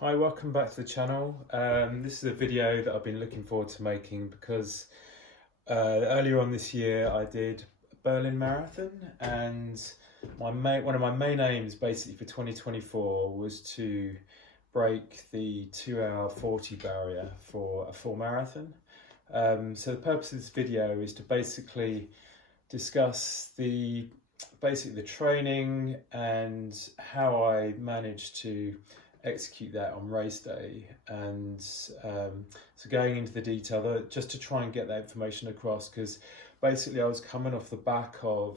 Hi, welcome back to the channel. This is a video that I've been looking forward to making because earlier on this year I did a Berlin Marathon, and one of my main aims basically for 2024 was to break the 2 hour 40 barrier for a full marathon. So the purpose of this video is to basically discuss the training and how I managed to execute that on race day, and so going into the detail just to try and get that information across, because basically I was coming off the back of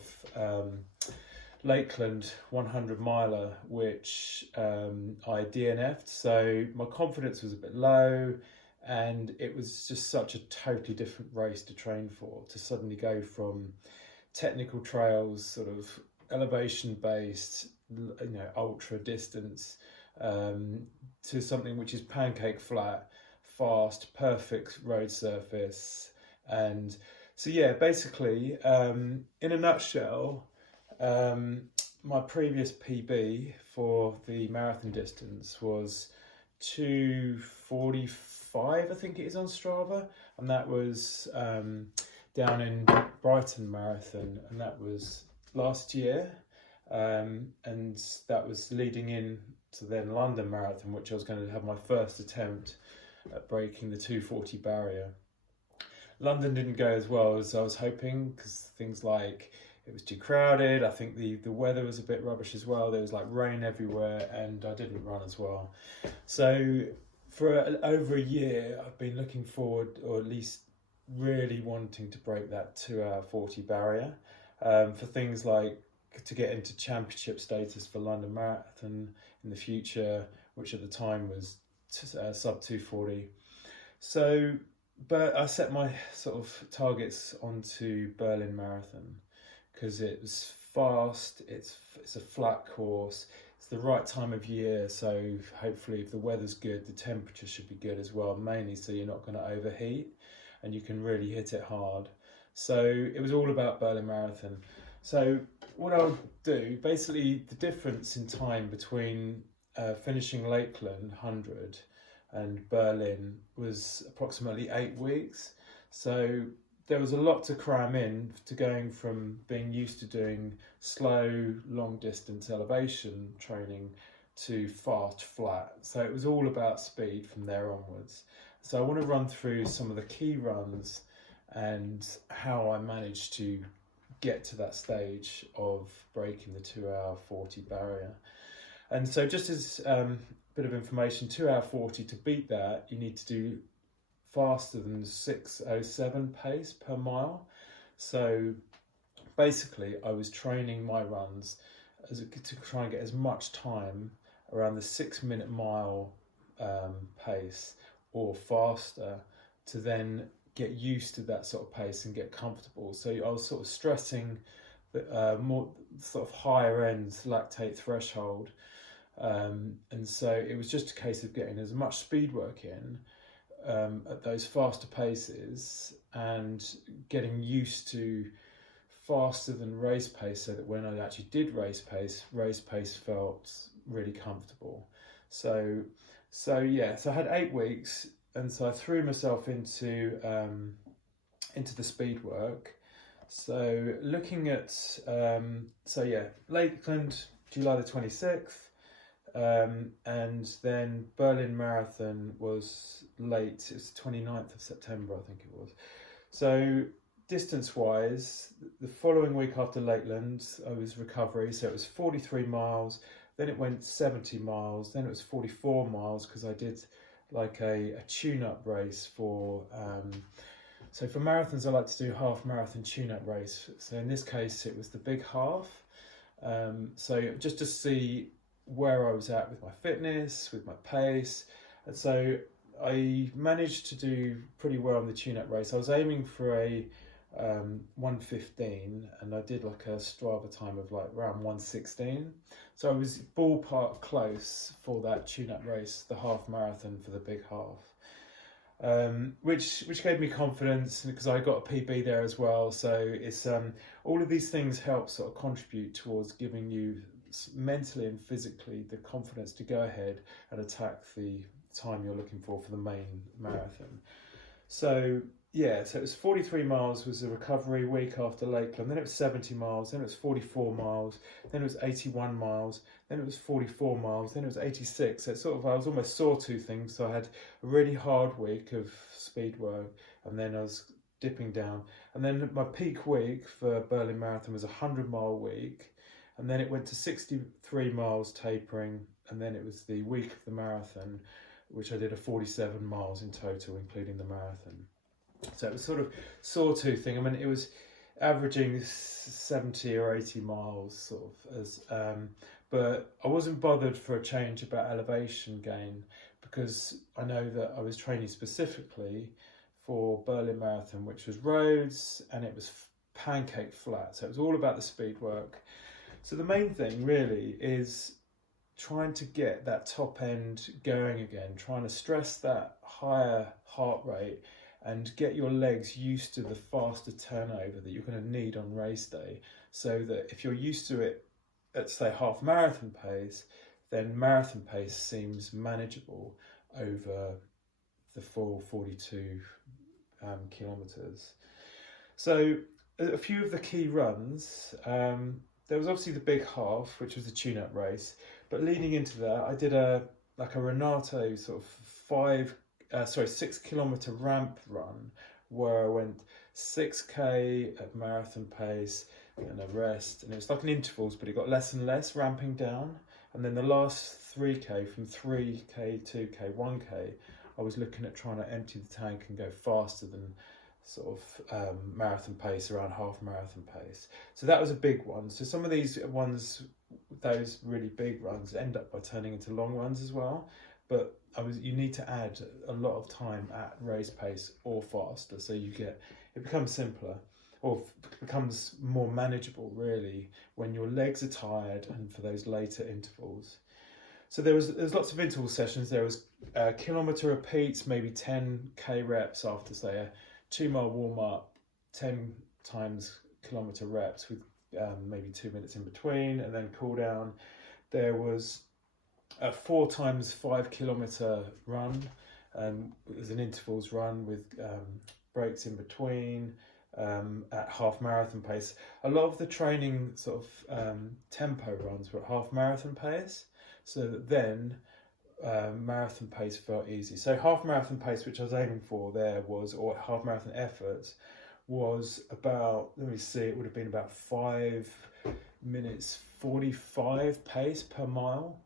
Lakeland 100 miler, which I DNF'd, so my confidence was a bit low, and it was just such a totally different race to train for, to suddenly go from technical trails, sort of elevation based, ultra distance, to something which is pancake flat, fast, perfect road surface. And so yeah, basically, in a nutshell, my previous PB for the marathon distance was 2:45, I think it is, on Strava, and that was down in Brighton Marathon, and that was last year, and that was leading in to then London Marathon, which I was going to have my first attempt at breaking the 2:40 barrier. London didn't go as well as I was hoping, because things like it was too crowded. I think the weather was a bit rubbish as well. There was like rain everywhere, and I didn't run as well. So for over a year I've been looking forward, or at least really wanting to break that 2 hour 40 barrier, for things like to get into championship status for London Marathon in the future, which at the time was sub 2:40. So, but I set my sort of targets onto Berlin Marathon because it was fast, it's a flat course, it's the right time of year, so hopefully if the weather's good, the temperature should be good as well, mainly so you're not going to overheat and you can really hit it hard. So it was all about Berlin Marathon. So what I'll do, basically the difference in time between finishing Lakeland 100 and Berlin was approximately 8 weeks. So there was a lot to cram in, to going from being used to doing slow, long distance elevation training to fast, flat. So it was all about speed from there onwards. So I want to run through some of the key runs and how I managed to get to that stage of breaking the 2 hour 40 barrier. And so just as a bit of information, 2 hour 40, to beat that, you need to do faster than 6:07 pace per mile. So basically I was training my runs to try and get as much time around the 6 minute mile pace or faster, to then get used to that sort of pace and get comfortable. So I was sort of stressing the more sort of higher end lactate threshold, and so it was just a case of getting as much speed work in at those faster paces, and getting used to faster than race pace, so that when I actually did race pace felt really comfortable. So yeah, so I had 8 weeks, and so I threw myself into the speed work. So looking at Lakeland, July the 26th, and then Berlin Marathon was late. It was the 29th of September, I think it was. So distance wise, the following week after Lakeland, I was recovery, so it was 43 miles, then it went 70 miles, then it was 44 miles, because I did like a tune-up race for so for marathons I like to do half marathon tune-up race. So in this case it was the big half, so just to see where I was at with my fitness, with my pace. And so I managed to do pretty well in the tune-up race. I was aiming for a 1:15, and I did like a Strava time of like around 1:16. So I was ballpark close for that tune-up race, the half marathon for the big half, which gave me confidence, because I got a PB there as well. So it's all of these things help sort of contribute towards giving you mentally and physically the confidence to go ahead and attack the time you're looking for the main marathon. So yeah, so it was 43 miles was the recovery week after Lakeland, then it was 70 miles, then it was 44 miles, then it was 81 miles, then it was 44 miles, then it was 86. So it's sort of, I was almost sawtoothing, so I had a really hard week of speed work, and then I was dipping down. And then my peak week for Berlin Marathon was a 100-mile week, and then it went to 63 miles tapering, and then it was the week of the marathon, which I did a 47 miles in total, including the marathon. So it was sort of sawtoothing. I mean, it was averaging 70 or 80 miles, sort of, as but I wasn't bothered for a change about elevation gain, because I know that I was training specifically for Berlin Marathon, which was roads, and it was pancake flat. So it was all about the speed work. So the main thing really is trying to get that top end going again, trying to stress that higher heart rate and get your legs used to the faster turnover that you're going to need on race day, so that if you're used to it at, say, half marathon pace, then marathon pace seems manageable over the full 42 kilometres. So a few of the key runs, there was obviously the big half, which was the tune-up race, but leading into that I did a Renato sort of 6 kilometre ramp run, where I went 6k at marathon pace and a rest, and it was like an intervals, but it got less and less ramping down, and then the last 3k, from 3k, 2k, 1k, I was looking at trying to empty the tank and go faster than sort of marathon pace, around half marathon pace. So that was a big one. So some of these ones, those really big runs, end up by turning into long runs as well, but you need to add a lot of time at race pace or faster, so it becomes simpler, or becomes more manageable really when your legs are tired and for those later intervals. So there's lots of interval sessions. There was a kilometre repeats, maybe 10k reps after, say, a 2-mile warm up, 10 times kilometre reps with maybe 2 minutes in between, and then cool down. There was a 4 times 5 kilometre run. It was an intervals run with breaks in between, at half marathon pace. A lot of the training sort of tempo runs were at half marathon pace, so that then marathon pace felt easy. So half marathon pace, which I was aiming for there, or half marathon efforts, was about, let me see, it would have been about 5 minutes 45 pace per mile.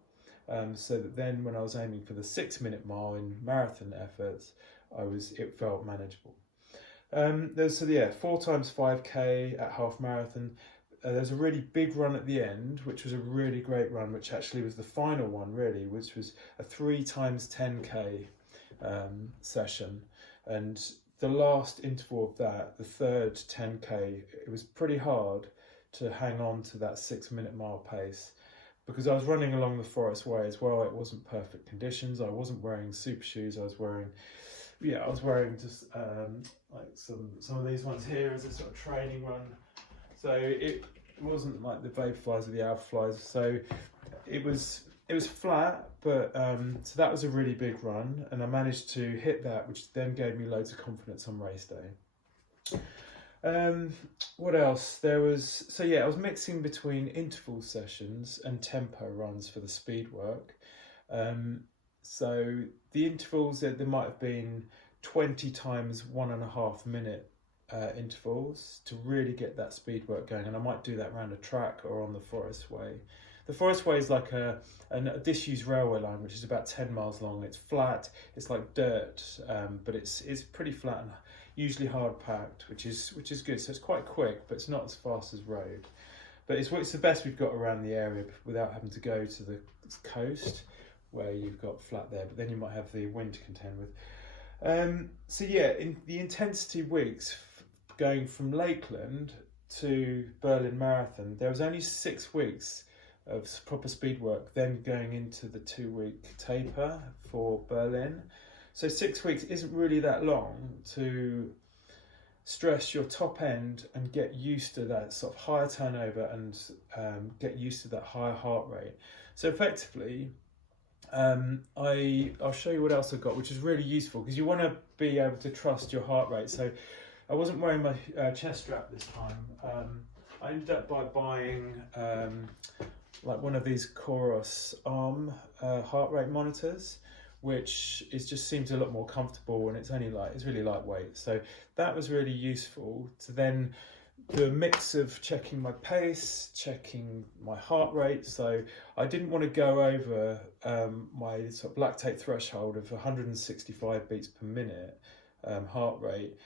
So that then when I was aiming for the 6-minute mile in marathon efforts, it felt manageable. There's 4 times 5k at half marathon. There's a really big run at the end, which was a really great run, which actually was the final one really, which was a 3 times 10k session. And the last interval of that, the third 10k, it was pretty hard to hang on to that 6-minute mile pace, because I was running along the Forest Way as well. It wasn't perfect conditions. I wasn't wearing super shoes. I was wearing just like some of these ones here as a sort of training run. So it wasn't like the Vaporflies or the Alphaflies. So it was flat, but so that was a really big run, and I managed to hit that, which then gave me loads of confidence on race day. What else? I was mixing between interval sessions and tempo runs for the speed work. So the intervals, there might have been 20 times 1.5 minute intervals to really get that speed work going, and I might do that around a track or on the Forest Way. The Forest Way is like a disused railway line, which is about 10 miles long. It's flat, it's like dirt, but it's pretty flat and usually hard packed, which is good. So it's quite quick, but it's not as fast as road. But it's the best we've got around the area without having to go to the coast where you've got flat there, but then you might have the wind to contend with. In the intensity weeks going from Lakeland to Berlin Marathon, there was only 6 weeks of proper speed work, then going into the 2-week taper for Berlin. So 6 weeks isn't really that long to stress your top end and get used to that sort of higher turnover and get used to that higher heart rate. So effectively, I'll show you what else I got, which is really useful because you want to be able to trust your heart rate. So I wasn't wearing my chest strap this time. I ended up by buying like one of these Coros arm heart rate monitors, which just seems a lot more comfortable, and it's really lightweight. So that was really useful to then do a mix of checking my pace, checking my heart rate. So I didn't want to go over my sort of lactate threshold of 165 beats per minute heart rate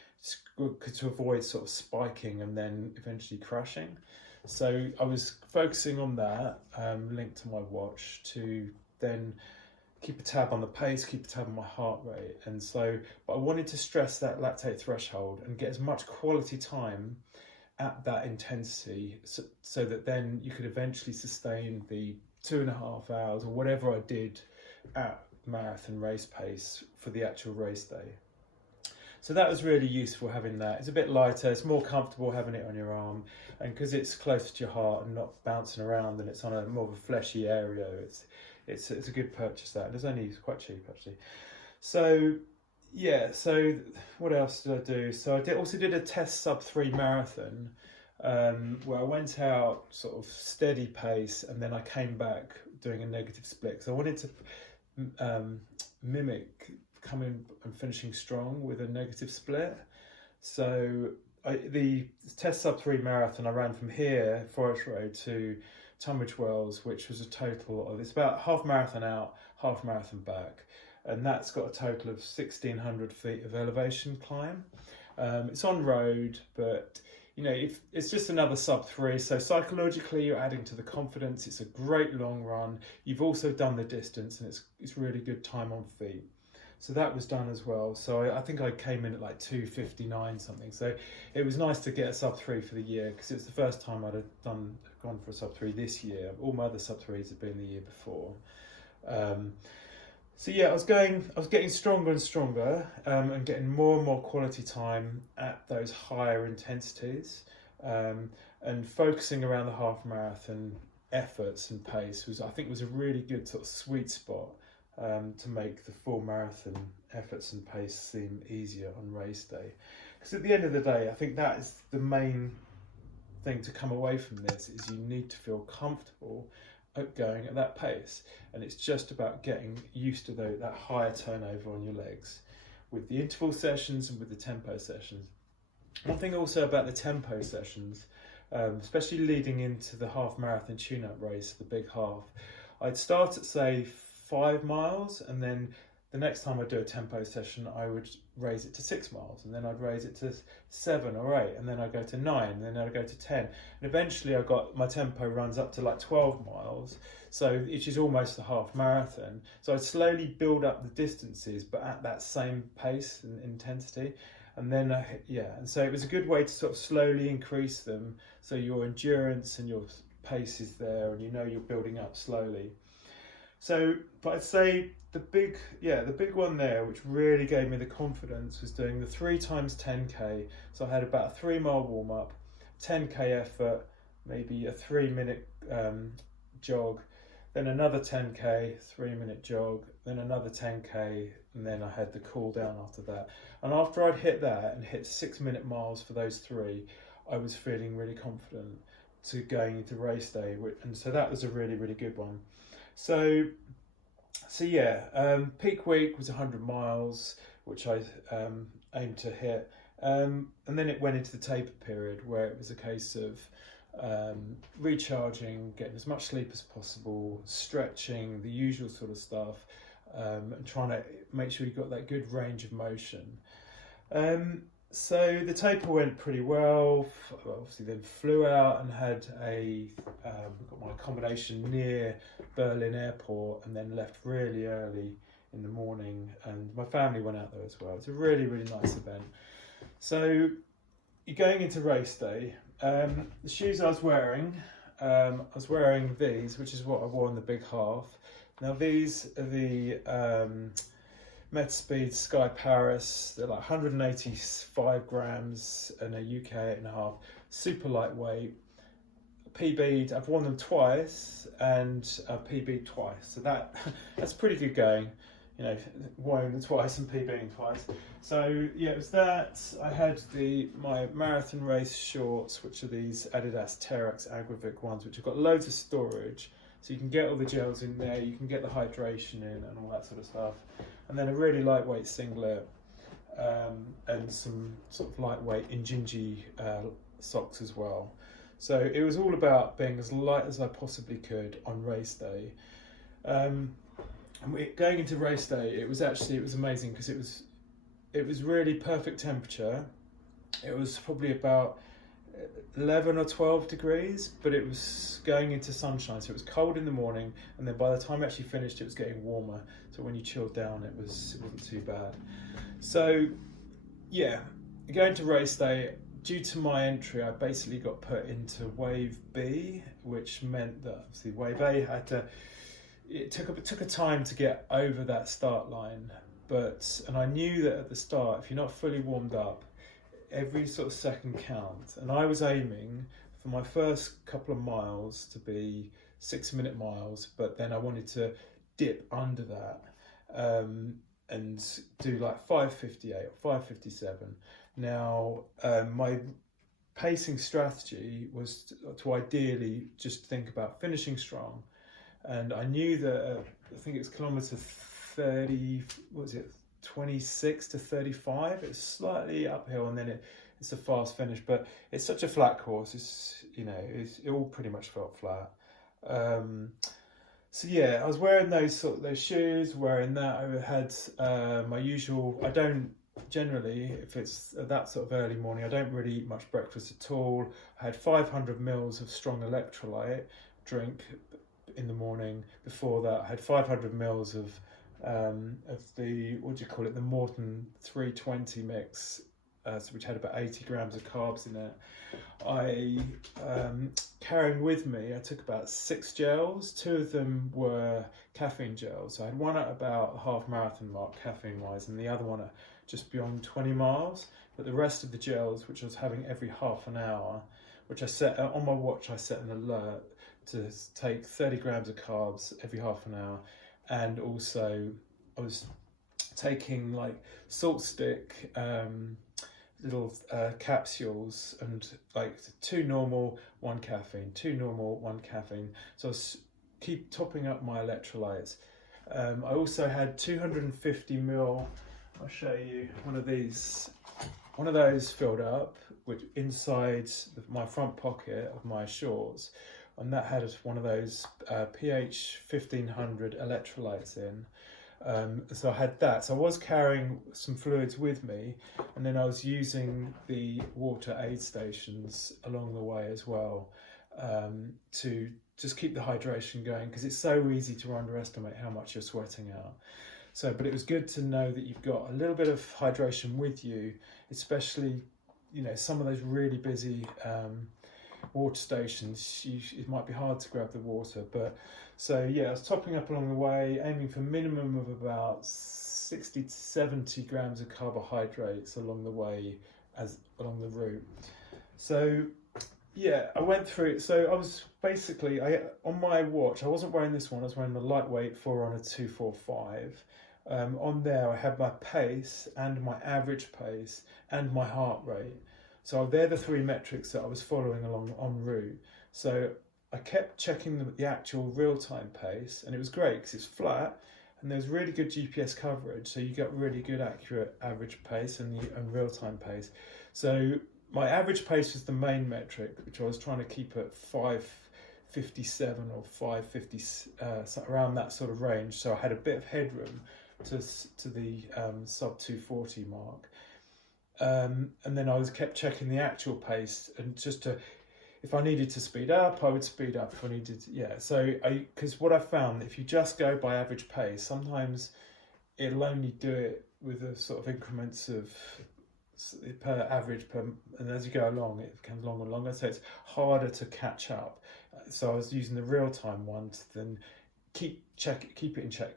to avoid sort of spiking and then eventually crashing. So I was focusing on that, linked to my watch, to then keep a tab on the pace, keep a tab on my heart rate. And so, but I wanted to stress that lactate threshold and get as much quality time at that intensity so that then you could eventually sustain the 2.5 hours or whatever I did at marathon race pace for the actual race day. So that was really useful, having that. It's a bit lighter, it's more comfortable having it on your arm, and because it's closer to your heart and not bouncing around and it's on a more of a fleshy area, it's a good purchase. That it's quite cheap actually. So yeah, so what else did I do? So I also did a test sub-3 marathon where I went out sort of steady pace and then I came back doing a negative split. So I wanted to mimic coming and finishing strong with a negative split. So the test sub-3 marathon I ran from here, Forest Road, to Tunbridge Wells, which was a total of, it's about half marathon out, half marathon back. And that's got a total of 1,600 feet of elevation climb. It's on road, but you know, if it's just another sub-3, so psychologically you're adding to the confidence. It's a great long run. You've also done the distance, and it's really good time on feet. So that was done as well. So I think I came in at like 2:59 something. So it was nice to get a sub-3 for the year, because it's the first time I'd have gone for a sub-3 this year. All my other sub-3s have been the year before. So yeah, I was getting stronger and stronger, and getting more and more quality time at those higher intensities, and focusing around the half marathon efforts and pace was a really good sort of sweet spot to make the full marathon efforts and pace seem easier on race day. Because at the end of the day, I think that is the main thing to come away from this, is you need to feel comfortable at going at that pace, and it's just about getting used to that higher turnover on your legs with the interval sessions and with the tempo sessions. One thing also about the tempo sessions, especially leading into the half marathon tune-up race, the big half, I'd start at say 5 miles, and then the next time I do a tempo session I would raise it to 6 miles, and then I'd raise it to 7 or 8, and then I'd go to 9, and then I'd go to 10, and eventually my tempo runs up to like 12 miles, so it is almost a half marathon. So I'd slowly build up the distances, but at that same pace and intensity, and then and so it was a good way to sort of slowly increase them, so your endurance and your pace is there, and you know you're building up slowly. So, but I'd say the big one there, which really gave me the confidence, was doing the 3 times 10k. So I had about a 3-mile warm up, 10k effort, maybe a 3-minute jog, then another 10k, 3-minute jog, then another 10k, and then I had the cool down after that. And after I'd hit that and hit 6-minute miles for those 3, I was feeling really confident to going into race day, and so that was a really, really good one. So yeah, peak week was 100 miles, which I aimed to hit. And then it went into the taper period, where it was a case of recharging, getting as much sleep as possible, stretching, the usual sort of stuff, and trying to make sure you got that good range of motion. So the taper went pretty well. Obviously then flew out and had got my accommodation near Berlin airport, and then left really early in the morning, and my family went out there as well. It's a really, really nice event. So you're going into race day. The shoes I was wearing these, which is what I wore in the big half. Now these are the Medspeed Sky Paris. They're like 185 grams and a UK 8.5. Super lightweight. PB'd, I've worn them twice and PB'd twice. So that's pretty good going. You know, wearing them twice and PBing twice. So yeah, it was that. I had my marathon race shorts, which are these Adidas Terex Agravic ones, which have got loads of storage. So you can get all the gels in there, you can get the hydration in and all that sort of stuff. And then a really lightweight singlet and some sort of lightweight Injinji socks as well. So it was all about being as light as I possibly could on race day. Going into race day, it was amazing because it was really perfect temperature. It was probably about 11 or 12 degrees, but it was going into sunshine, so it was cold in the morning, and then by the time I actually finished, it was getting warmer. So when you chilled down, it wasn't too bad. So yeah, going to race day, due to my entry, I basically got put into wave B, which meant that obviously wave A it took a time to get over that start line, and I knew that at the start, if you're not fully warmed up, every sort of second count. And I was aiming for my first couple of miles to be 6-minute miles, but then I wanted to dip under that and do like 5:58 or 5:57. Now, my pacing strategy was to ideally just think about finishing strong. And I knew that, I think it's kilometre 30, what was it, 26 to 35. It's slightly uphill and then it's a fast finish, but it's such a flat course. It all pretty much felt flat. So yeah, I was wearing those shoes, wearing that. I had my usual, I don't generally, if it's that sort of early morning, I don't really eat much breakfast at all. I had 500 mils of strong electrolyte drink in the morning. Before that, I had 500 mils of the, what do you call it, the Morton 320 mix, which had about 80 grams of carbs in it. Carrying with me, I took about 6 gels. 2 of them were caffeine gels. So I had one at about a half marathon mark caffeine wise, and the other one at just beyond 20 miles. But the rest of the gels, which I was having every half an hour, which I set on my watch, I set an alert to take 30 grams of carbs every half an hour. And also I was taking like salt stick little capsules, and like 2 normal, 1 caffeine, 2 normal, 1 caffeine. So I was keep topping up my electrolytes. I also had 250 ml, I'll show you one of those filled up, which inside my front pocket of my shorts, and that had one of those pH 1500 electrolytes in. So I had that. So I was carrying some fluids with me, and then I was using the water aid stations along the way as well, to just keep the hydration going, because it's so easy to underestimate how much you're sweating out. So, but it was good to know that you've got a little bit of hydration with you, especially, some of those really busy water stations. It might be hard to grab the water, but so yeah, I was topping up along the way, aiming for minimum of about 60 to 70 grams of carbohydrates along the way, along the route. So yeah, I went through it. So I was basically, on my watch, I wasn't wearing this one, I was wearing the lightweight Forerunner 245. On there I had my pace and my average pace and my heart rate. So they're the 3 metrics that I was following along en route. So I kept checking the actual real-time pace, and it was great because it's flat and there's really good GPS coverage. So you get really good accurate average pace and real-time pace. So my average pace was the main metric, which I was trying to keep at 5:57 or 5:50, around that sort of range. So I had a bit of headroom to the sub 240 mark. And then I kept checking the actual pace, and if I needed to speed up, I would speed up. If I needed, So because what I found, if you just go by average pace, sometimes it'll only do it with a sort of increments of per average and as you go along, it becomes longer and longer. So it's harder to catch up. So I was using the real time one to then keep it in check.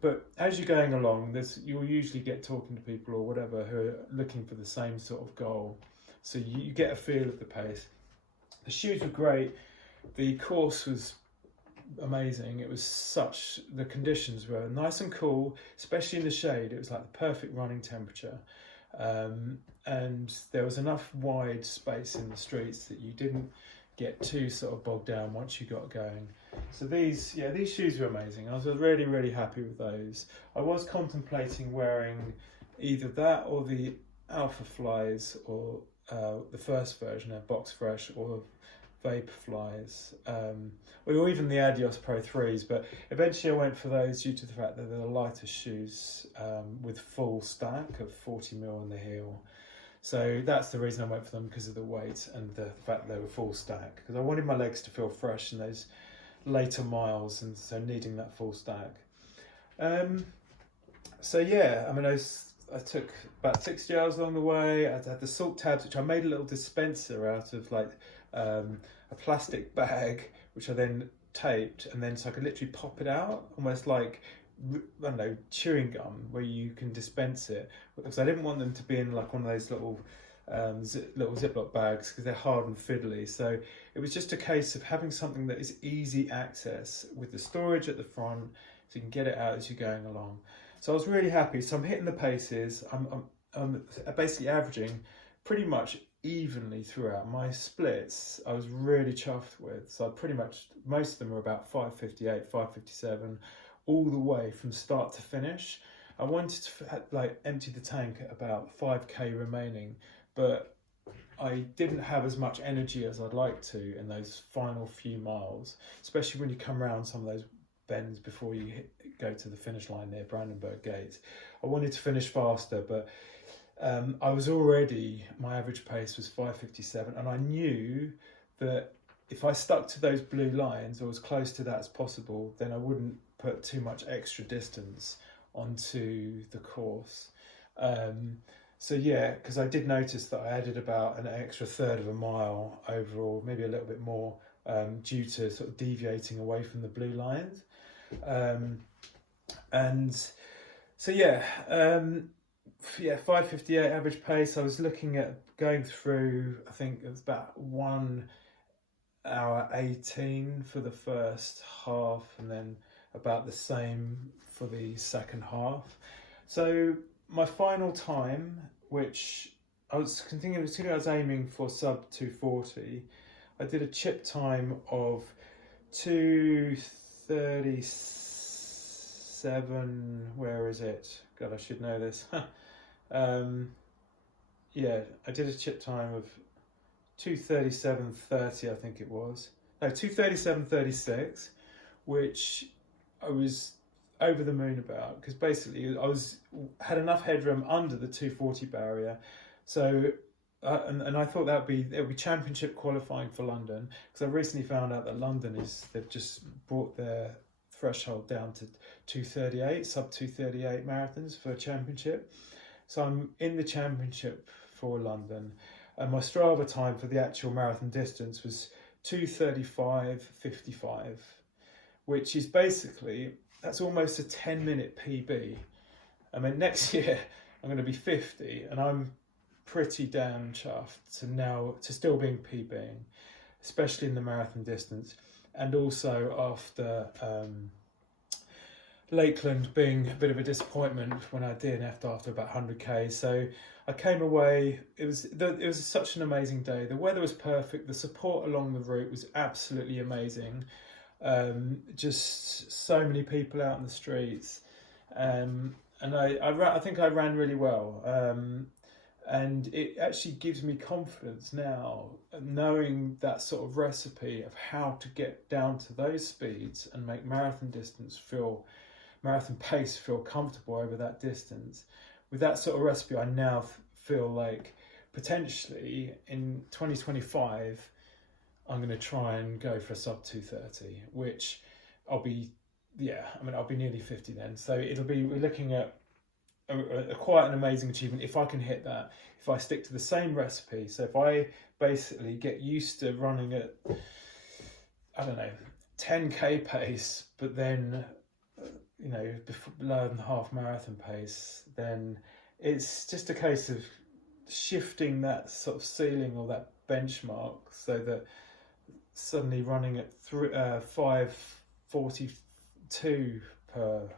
But as you're going along, you'll usually get talking to people or whatever who are looking for the same sort of goal. So you get a feel of the pace. The shoes were great. The course was amazing. The conditions were nice and cool, especially in the shade. It was like the perfect running temperature. And there was enough wide space in the streets that you didn't get too sort of bogged down once you got going. So these shoes were amazing. I was really, really happy with those. I was contemplating wearing either that or the Alpha Flies, or the first version of Box Fresh, or Vaporflies, or even the Adios Pro 3s, but eventually I went for those due to the fact that they're the lighter shoes, with full stack of 40mm in the heel. So that's the reason I went for them, because of the weight and the fact that they were full stack, because I wanted my legs to feel fresh in those later miles, and so needing that full stack. So yeah, I mean, I took about 60 hours along the way. I had the salt tabs, which I made a little dispenser out of, like a plastic bag, which I then taped, and then so I could literally pop it out, almost like, I don't know, chewing gum, where you can dispense it, because I didn't want them to be in like one of those little Ziploc bags, because they're hard and fiddly. So it was just a case of having something that is easy access with the storage at the front, so you can get it out as you're going along. So I was really happy. So I'm hitting the paces. I'm basically averaging pretty much evenly throughout. My splits I was really chuffed with. So pretty much most of them were about 5:58, 5:57, all the way from start to finish. I wanted to like empty the tank at about 5k remaining, but I didn't have as much energy as I'd like to in those final few miles, especially when you come around some of those bends before you go to the finish line near Brandenburg Gate. I wanted to finish faster, but I was already, my average pace was 5:57, and I knew that if I stuck to those blue lines, or as close to that as possible, then I wouldn't put too much extra distance onto the course. So yeah, because I did notice that I added about an extra third of a mile overall, maybe a little bit more, due to sort of deviating away from the blue lines. And so yeah, 5:58 average pace. I was looking at going through, I think it was about 1 hour 18 for the first half, and then about the same for the second half. So my final time, which I was thinking, I was aiming for sub 2:40. I did a chip time of 2:37. Where is it? God, I should know this. Yeah, I did a chip time of 2:37:30, I think it was. No, 2:37:36, which I was over the moon about, because basically I had enough headroom under the 2:40 barrier. So and I thought it would be championship qualifying for London, because I recently found out that they've just brought their threshold down to 2:38, sub 2:38 marathons for a championship. So I'm in the championship for London, and my Strava time for the actual marathon distance was 2:35:55, which is basically, that's almost a 10-minute PB. I mean, next year I'm going to be 50, and I'm pretty damn chuffed to still being PBing, especially in the marathon distance, and also after Lakeland being a bit of a disappointment when I DNF'd after about 100k. So I came away, it was such an amazing day. The weather was perfect, the support along the route was absolutely amazing. Just so many people out in the streets, and I think I ran really well, and it actually gives me confidence now, knowing that sort of recipe of how to get down to those speeds and make marathon pace feel comfortable over that distance. With that sort of recipe, I now feel like potentially in 2025 I'm going to try and go for a sub 2:30, which I'll be nearly 50 then. So we're looking at a quite an amazing achievement if I can hit that, if I stick to the same recipe. So if I basically get used to running at, I don't know, 10k pace, but then lower than half marathon pace, then it's just a case of shifting that sort of ceiling or that benchmark so that suddenly running at 5:42 per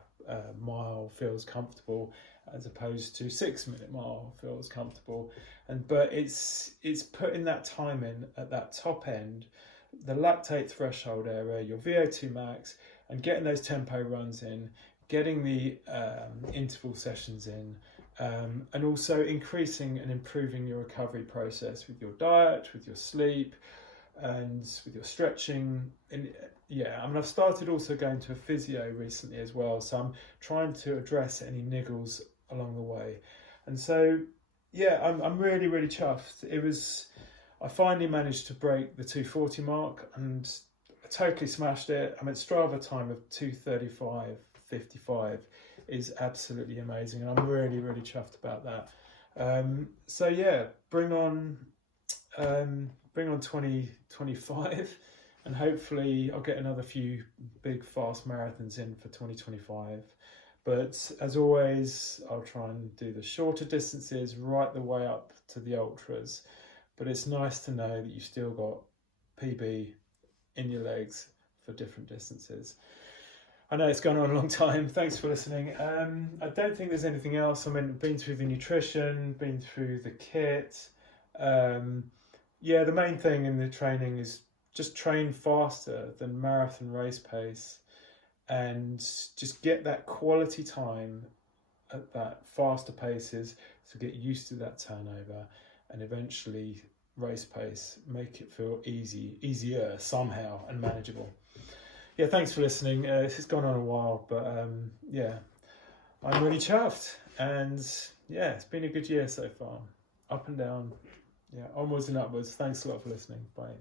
mile feels comfortable, as opposed to 6-minute mile feels comfortable. But it's putting that time in at that top end, the lactate threshold area, your VO2 max, and getting those tempo runs in, getting the interval sessions in, and also increasing and improving your recovery process with your diet, with your sleep, and with your stretching. And I've started also going to a physio recently as well, so I'm trying to address any niggles along the way. And so I'm really, really chuffed. I finally managed to break the 240 mark and I totally smashed it. I mean, Strava time of 2:35:55 is absolutely amazing, and I'm really, really chuffed about that. Bring on 2025, and hopefully I'll get another few big fast marathons in for 2025. But as always, I'll try and do the shorter distances right the way up to the ultras. But it's nice to know that you've still got PB in your legs for different distances. I know it's gone on a long time. Thanks for listening. I don't think there's anything else. I mean, been through the nutrition, been through the kit. The main thing in the training is just train faster than marathon race pace, and just get that quality time at that faster paces to get used to that turnover, and eventually race pace, make it feel easier somehow and manageable. Thanks for listening. This has gone on a while, but I'm really chuffed, and it's been a good year so far, up and down, onwards and upwards. Thanks a lot for listening. Bye.